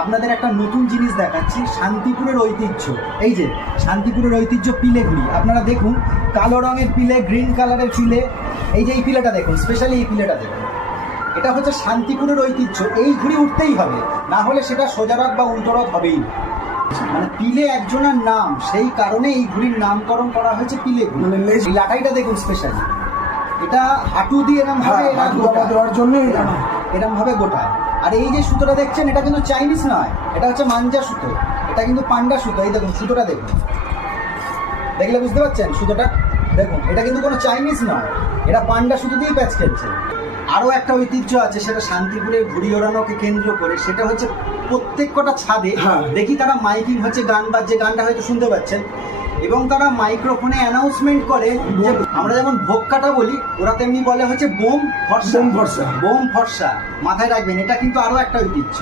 আপনাদের একটা নতুন জিনিস দেখাচ্ছি, শান্তিপুরের ঐতিহ্য। এই যে শান্তিপুরের ঐতিহ্য পিলে ঘুড়ি, আপনারা দেখুন কালো রঙের পিলে, গ্রিন কালারের পিলে। এই যে এই পিলেটা দেখুন, স্পেশালি এই পিলেটা দেখুন, এটা হচ্ছে শান্তিপুরের ঐতিহ্য। এই ঘুড়ি উঠতেই হবে, না হলে সেটা সোজারথ বা উল্টোরথ হবেই না। মানে পিলে একজনের নাম, সেই কারণে এই ঘুড়ির নামকরণ করা হয়েছে পিলে ঘুড়ি। এই লাটাইটা দেখুন স্পেশালি, এটা হাঁটু দিয়ে এরম ভাবে দেওয়ার জন্য এরম ভাবে গোটায়। আর এই যে সুতোটা দেখছেন, এটা কিন্তু চাইনিজ নয়, এটা হচ্ছে মাঞ্জা সুতো, এটা কিন্তু পান্ডা সুতো। এই দেখুন সুতোটা দেখুন, দেখলে বুঝতে পারছেন সুতোটা দেখুন, এটা কিন্তু কোনো চাইনিজ নয়, এটা পান্ডা সুতো দিয়ে প্যাচ খেলছে। আরও একটা ঐতিহ্য আছে, সেটা শান্তিপুরের ঘুড়ি ওড়ানোকে কেন্দ্র করে, সেটা হচ্ছে প্রত্যেক কটা ছাদে দেখি তারা মাইকিং হচ্ছে, গান বাজছে, গানটা হয়তো শুনতে পাচ্ছেন, এবং তারা মাইক্রোফোনে অ্যানাউন্সমেন্ট করে যে আমরা যেমন ভোগ কাটা বলি, ওরা তেমনি বলে হচ্ছে বোম ফর্সা, বোম ফর্সা। মাথায় রাখবেন, এটা কিন্তু আরও একটা ঐতিহ্য।